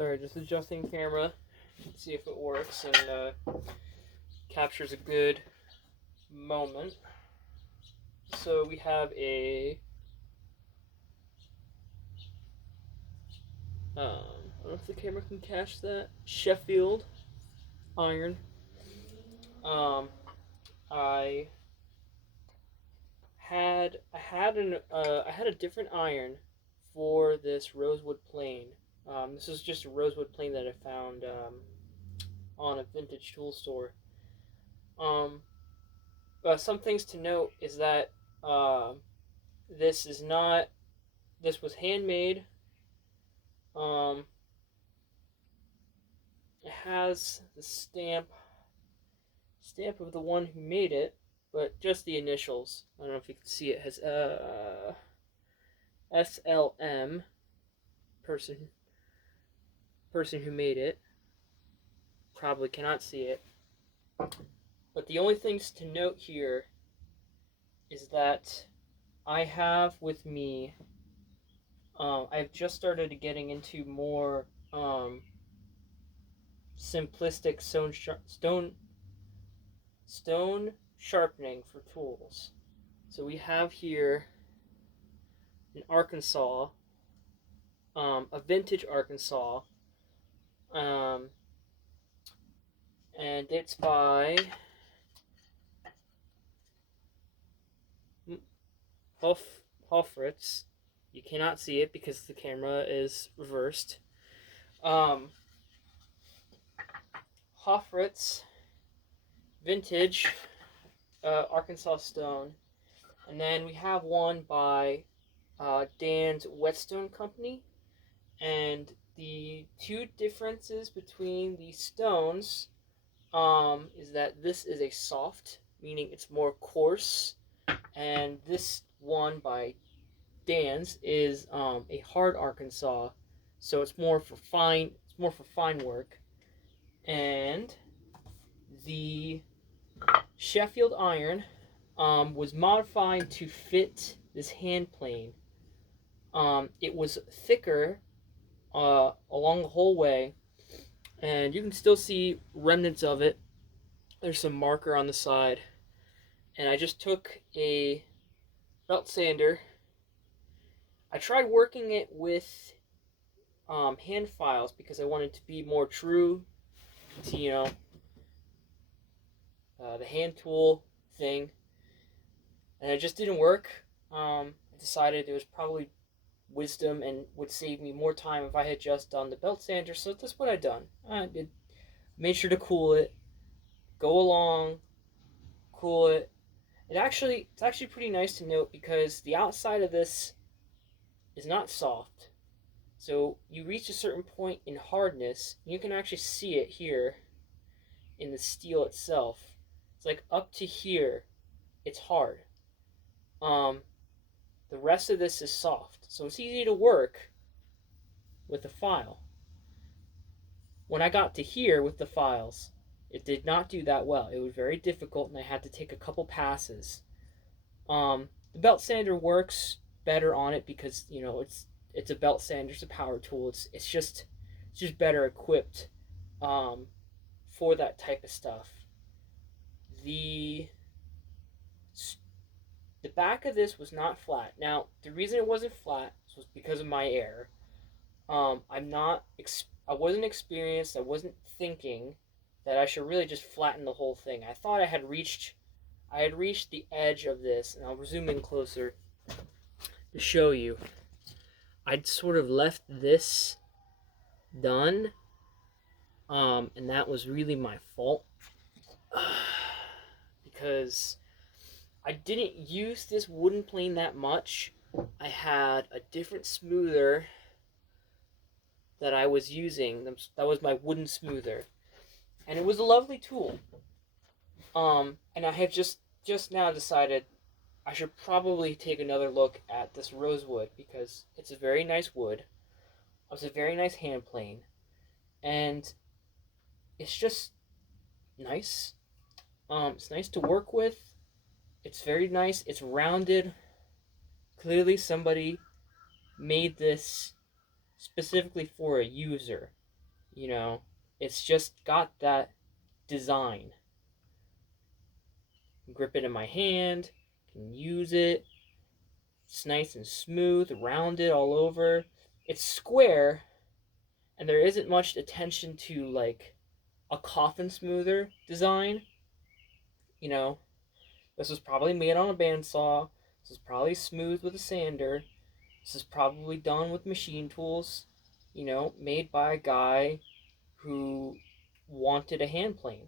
Sorry, just adjusting camera. See if it works and captures a good moment. So we have a I don't know if the camera can catch that, Sheffield iron. I had a different iron for this rosewood plane. This is just a rosewood plane that I found on a vintage tool store. Some things to note is that this is not. This was handmade. Um, it has the stamp of the one who made it, but just the initials. I don't know if you can see it. It has SLM, person who made it. Probably cannot see it. But the only things to note here is that I have with me, I've just started getting into more simplistic stone sharpening for tools. So we have here an Arkansas, a vintage Arkansas, and it's by Hoffritz. You cannot see it because the camera is reversed. Hoffritz vintage Arkansas stone, and then we have one by Dan's Whetstone Company. And the two differences between these stones is that this is a soft, meaning it's more coarse, and this one by Dan's is a hard Arkansas, so it's more for fine. It's more for fine work. And the Sheffield iron was modified to fit this hand plane. It was thicker along the whole way, and you can still see remnants of it. There's some marker on the side, and I just took a belt sander. I tried working it with hand files because I wanted to be more true to the hand tool thing, and it just didn't work. I decided it was probably wisdom and would save me more time if I had just done the belt sander, so that's what I done. I made sure to cool it, go along, cool it. It's actually pretty nice to note because the outside of this is not soft. So you reach a certain point in hardness, and you can actually see it here in the steel itself. It's like up to here, it's hard. The rest of this is soft, so it's easy to work with the file. When I got to here with the files, it did not do that well. It was very difficult, and I had to take a couple passes. The belt sander works better on it because it's a belt sander, it's a power tool. It's just better equipped for that type of stuff. The back of this was not flat. Now, the reason it wasn't flat was because of my error. I wasn't experienced. I wasn't thinking that I should really just flatten the whole thing. I thought I had reached the edge of this, and I'll zoom in closer to show you. I'd sort of left this done, and that was really my fault because I didn't use this wooden plane that much. I had a different smoother that I was using. That was my wooden smoother, and it was a lovely tool. And I have just now decided I should probably take another look at this rosewood because it's a very nice wood. It's a very nice hand plane, and it's just nice. It's nice to work with. It's very nice. It's rounded. Clearly somebody made this specifically for a user. You know, it's just got that design. Grip it in my hand, can use it. It's nice and smooth, rounded all over. It's square, and there isn't much attention to like a coffin smoother design. You know, this was probably made on a bandsaw. This is probably smoothed with a sander. This is probably done with machine tools. You know, made by a guy who wanted a hand plane,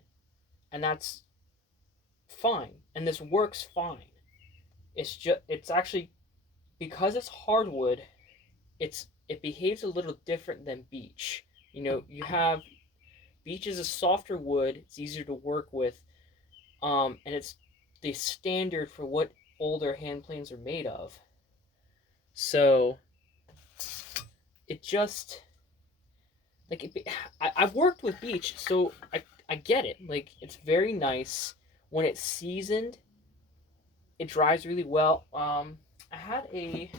and that's fine. And this works fine. It's actually because it's hardwood. It behaves a little different than beech. You know, you have beech is a softer wood. It's easier to work with, and it's the standard for what older hand planes are made of. So it just like I've worked with beech, so I get it. Like it's very nice when it's seasoned. It dries really well. I had a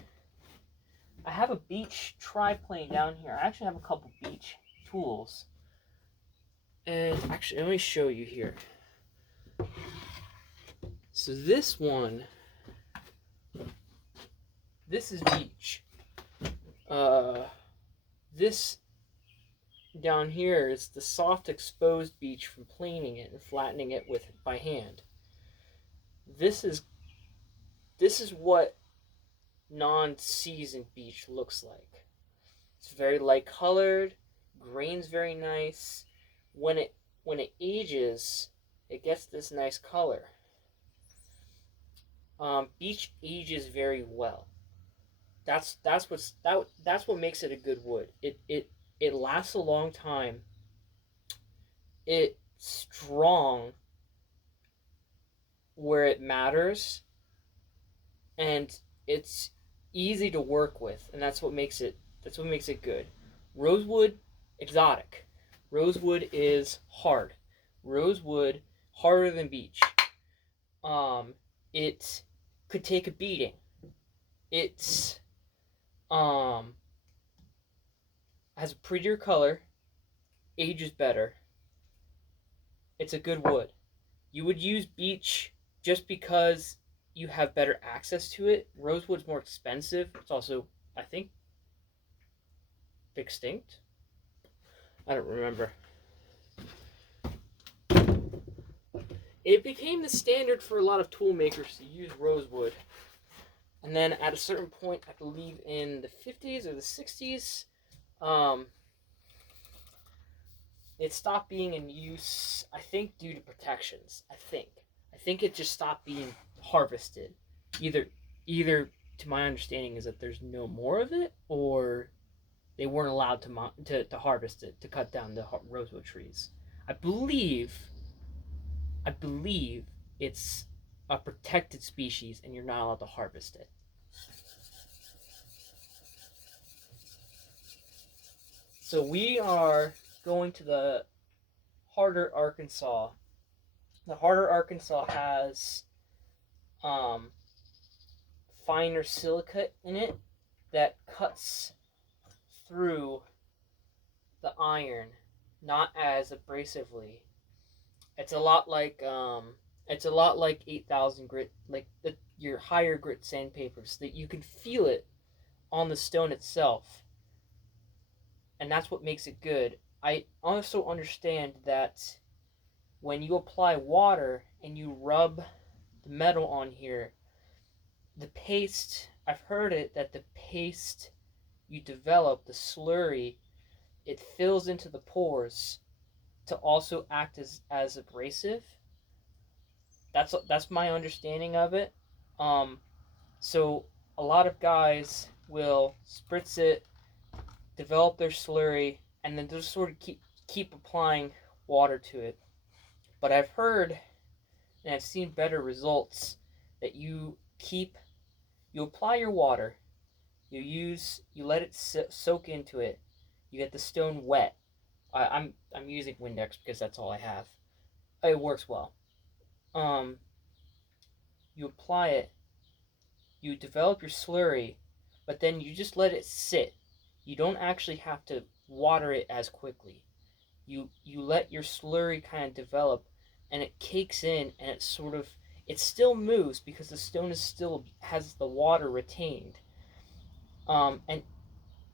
I have a beech triplane down here. I actually have a couple beech tools, and actually let me show you here. So this is beech. This down here is the soft exposed beech from planing it and flattening it with by hand. This is what non-seasoned beech looks like. It's very light colored, grain's very nice. When it ages, it gets this nice color. Beech ages very well. That's what makes it a good wood. It lasts a long time. It's strong where it matters, and it's easy to work with, and that's what makes it good. Rosewood, exotic. Rosewood is hard. Rosewood harder than beech. It could take a beating. It's has a prettier color, ages better. It's a good wood. You would use beech just because you have better access to it. Rosewood's more expensive. It's also, I think, extinct. I don't remember. It became the standard for a lot of tool makers to use rosewood. And then at a certain point, I believe in the 50s or the 60s, it stopped being in use, I think, due to protections. I think it just stopped being harvested. Either to my understanding is that there's no more of it, or they weren't allowed to harvest it, to cut down the rosewood trees. I believe it's a protected species and you're not allowed to harvest it. So we are going to the harder Arkansas. The harder Arkansas has finer silicate in it that cuts through the iron not as abrasively. It's a lot like 8,000 grit, like your higher grit sandpaper, so that you can feel it on the stone itself, and that's what makes it good. I also understand that when you apply water and you rub the metal on here, the paste, I've heard it that the paste you develop, the slurry, it fills into the pores to also act as abrasive. That's my understanding of it. So a lot of guys will spritz it, develop their slurry, and then just sort of keep applying water to it. But I've heard and I've seen better results that you apply your water, you let it soak into it, you get the stone wet. I'm using Windex because that's all I have. It works well. Um, you apply it, you develop your slurry, but then you just let it sit. You don't actually have to water it as quickly. you let your slurry kind of develop, and it cakes in, and it still moves because the stone is still has the water retained. And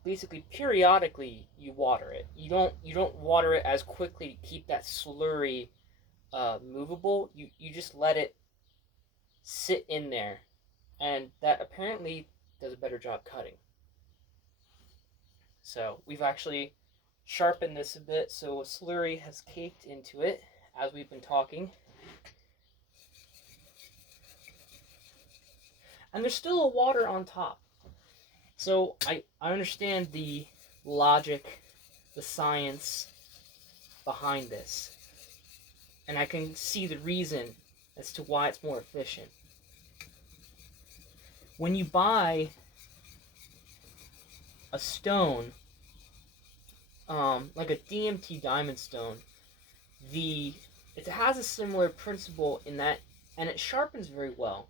basically periodically you water it. You don't water it as quickly to keep that slurry movable. You just let it sit in there, and that apparently does a better job cutting. So we've actually sharpened this a bit, so a slurry has caked into it as we've been talking. And there's still a water on top. So I understand the logic, the science behind this. And I can see the reason as to why it's more efficient. When you buy a stone, like a DMT diamond stone, it has a similar principle in that, and it sharpens very well.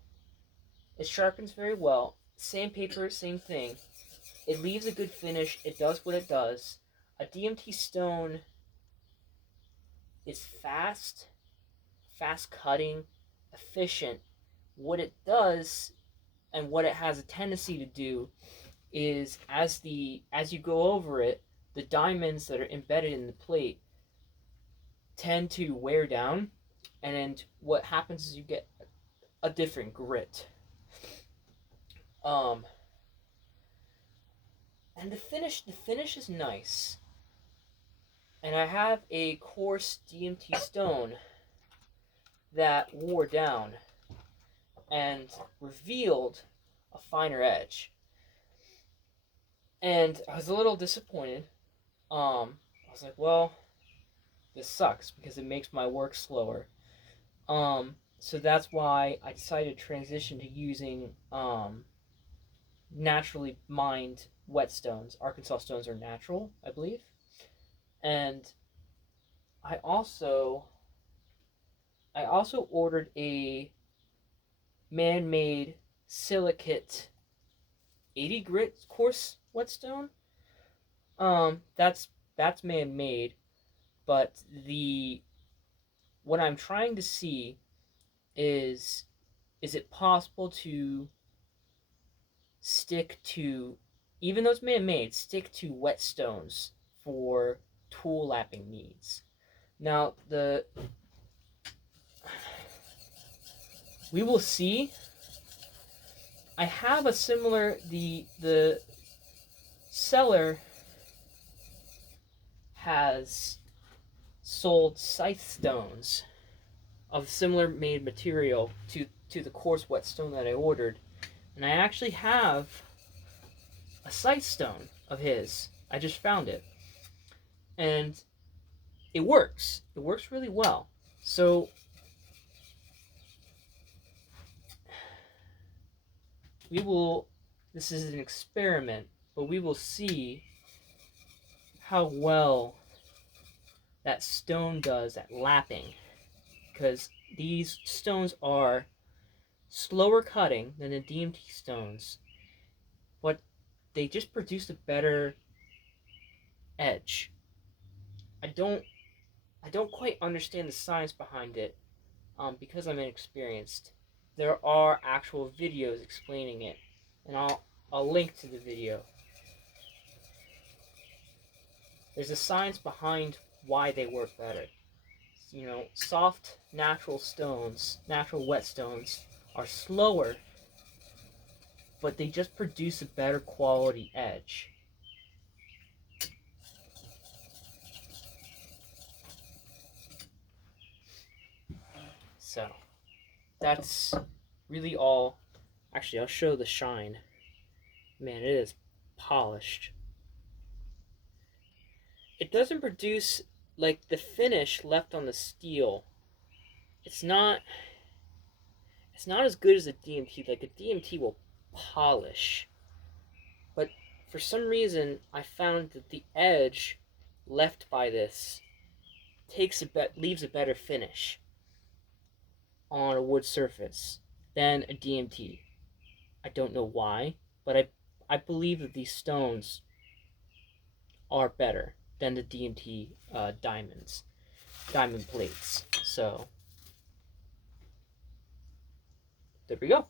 It sharpens very well. Sandpaper, same thing. It leaves a good finish. It does what it does. A DMT stone is fast cutting, efficient. What it does and what it has a tendency to do is as you go over it, the diamonds that are embedded in the plate tend to wear down, and what happens is you get a different grit. And the finish is nice. And I have a coarse DMT stone that wore down and revealed a finer edge. And I was a little disappointed. I was like, well, this sucks because it makes my work slower. So that's why I decided to transition to using naturally mined whetstones. Arkansas stones are natural, I believe. And I also ordered a man-made silicate 80 grit coarse whetstone. That's man-made, but what I'm trying to see is it possible to stick to, even though it's man-made, stick to whetstones for tool lapping needs. Now we will see. I have a similar the seller has sold scythe stones of similar made material to the coarse whetstone that I ordered, and I actually have a scythe stone of his. I just found it, and it works. It works really well. So we will. This is an experiment, but we will see how well that stone does at lapping, because these stones are slower cutting than the DMT stones, but they just produce a better edge. I don't quite understand the science behind it, because I'm inexperienced. There are actual videos explaining it, and I'll link to the video. There's a science behind why they work better. You know, soft natural stones, natural whetstones, are slower, but they just produce a better quality edge. So that's really all. Actually, I'll show the shine. Man, it is polished. It doesn't produce like the finish left on the steel. It's not as good as a DMT. Like a DMT will polish, but for some reason I found that the edge left by this leaves a better finish on a wood surface than a DMT. I don't know why, but I believe that these stones are better. than the DMT diamond plates. So there we go.